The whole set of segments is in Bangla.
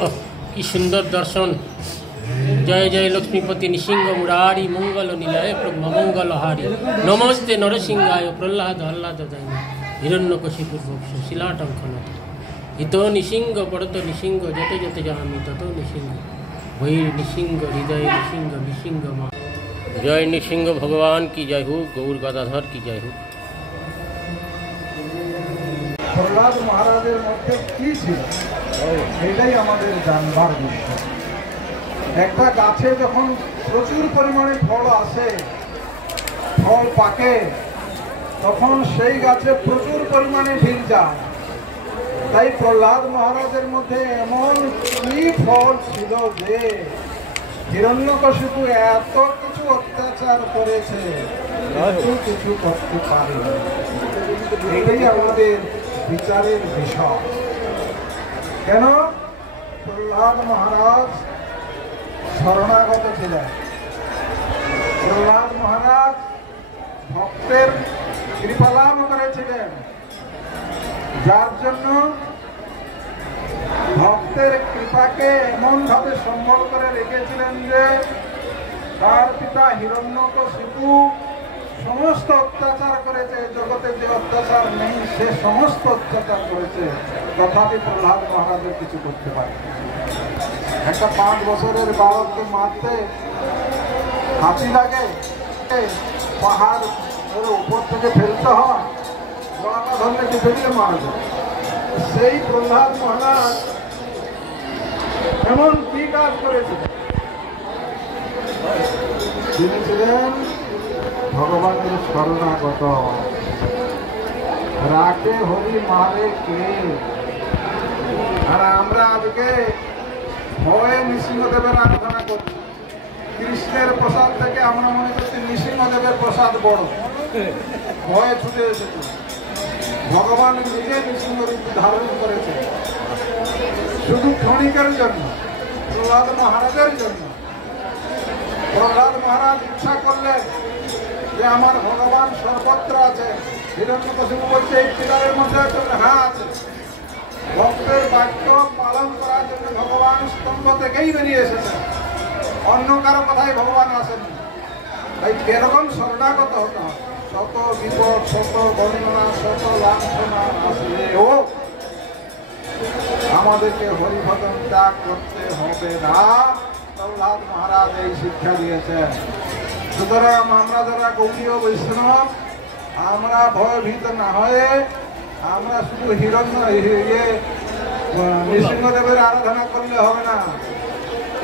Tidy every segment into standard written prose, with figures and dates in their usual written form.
ओह की सुंदर दर्शन। जय जय लक्ष्मीपति नृसिंह मुरारी मंगल निलय प्रभु मंगल हारी नमस्ते नरसिंहाय प्रह्लाद आह्लाद हिरण्यकशिपुर शिलाटंकन हितो निसिंह पड़त निसिंह जत जत जामी ततो निसिंह वही निसिंह हृदय निसिंह निसिंह माँ। जय नृसिंह भगवान की जय हो, गौर गदाधर की जय हो। प्रह्लाद महाराजेर मध्य की छिलो एटाई आमादेर जानबार विषय। একটা গাছে যখন প্রচুর পরিমাণে ফল আসে, ফল পাকে, তখন সেই গাছে প্রচুর পরিমাণে ঢিল যায়। তাই প্রহ্লাদ মহারাজের মধ্যে এমন কি ফল ছিল যে হিরণ্যকশিপু এত কিছু অত্যাচার করেছে, কিছু করতে পারেনি। এটাই আমাদের বিচারের বিষয়। কেন প্রহ্লাদ মহারাজ শরণাগত ছিলেন। প্রহ্লাদ মহারাজ ভক্তের কৃপা লাভ করেছিলেন, যার জন্য ভক্তের কৃপাকে এমন ভাবে সম্বল করে রেখেছিলেন যে তার পিতা হিরণ্যকশিপু সমস্ত অত্যাচার করেছে, জগতে যে অত্যাচার নেই সে সমস্ত অত্যাচার করেছে, তথাপি প্রহ্লাদ মহারাজের কিছু করতে পারে। একটা 5 বছরের বালককে মারতে হাসি লাগে, পাহাড় উপর থেকে ফেলতে হয়, গলাটা ধরলে কি ফেলিয়ে মারবে। সেই প্রহ্লাদ মহারাজ এমন কি কাজ করেছিলেন? তিনি ছিলেন ভগবানের শরণাগত। রাখে হরি মারে কে। আর আমরা আজকে ভয়ে নৃসিংহদেবের আরাধনা করছি। কৃষ্ণের প্রসাদ থেকে আমরা মনে করছি নৃসিংহদেবের প্রসাদ বড়, ভয়ে ছুটে এসেছি। ভগবান নিজে নৃসিংহরূপ ধারণ করেছে শুধু ক্ষণিকের জন্য, প্রহ্লাদ মহারাজের জন্য। প্রহ্লাদ মহারাজ ইচ্ছা করলেন যে আমার ভগবান সর্বত্র আছে। হিরণ্যকশিপু বলছে এই পিলারের মধ্যে হ্যাঁ আছে। ভক্তের বাক্য পালন করার জন্য ভগবান স্তম্ভ থেকেই বেরিয়ে এসেছেন, অন্য কারো কথাই ভগবান আসেন। তাই এরকম শরণাগত হতে হয়। শত বিপদ, শত বর্ণনা, শত লাঞ্ছনা আসলেও আমাদেরকে হরিভজন ত্যাগ করতে হবে না। প্রহ্লাদ মহারাজ এই শিক্ষা দিয়েছেন। সুতরাং আমরা যারা গৌড়ীয় বৈষ্ণব, আমরা ভয়ভীত না হয়ে আমরা শুধু নৃসিংহদেবের আরাধনা করলে হবে না।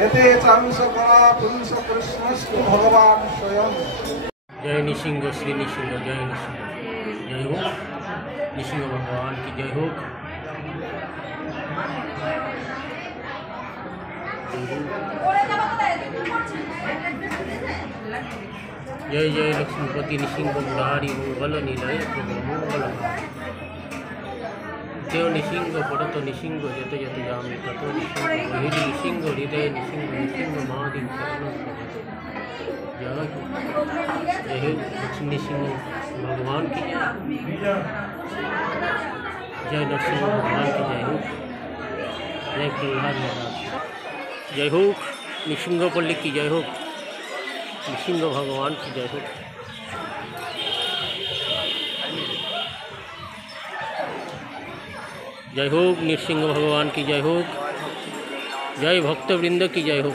এতে চাংশ করা পুরুষ কৃষ্ণ ভগবান স্বয়ং। जय नृसिंह श्री नृसिंह जय नृसिंह जय हो। नृसिंह भगवान की जय हो। जय जय लक्ष्मीपति नृसिंह मुरारी मंगल निलय प्रभु मंगल देव नृसिंह पड़त नृसिंह जत जत जामी ततो नृसिंह वही नृसिंह हृदय नृसिंह नृसिंह महादि जय लक्ष्मी नृसिंह भगवान की जय नरसिंह भगवान की जय हो। जय प्रहलाद महाराज जय हो। नृसिंह पल्ली की जय हो। नृसिंह भगवान की जय हो। जय हो। नृसिंह भगवान की जय हो। जय भक्तवृंद की जय हो।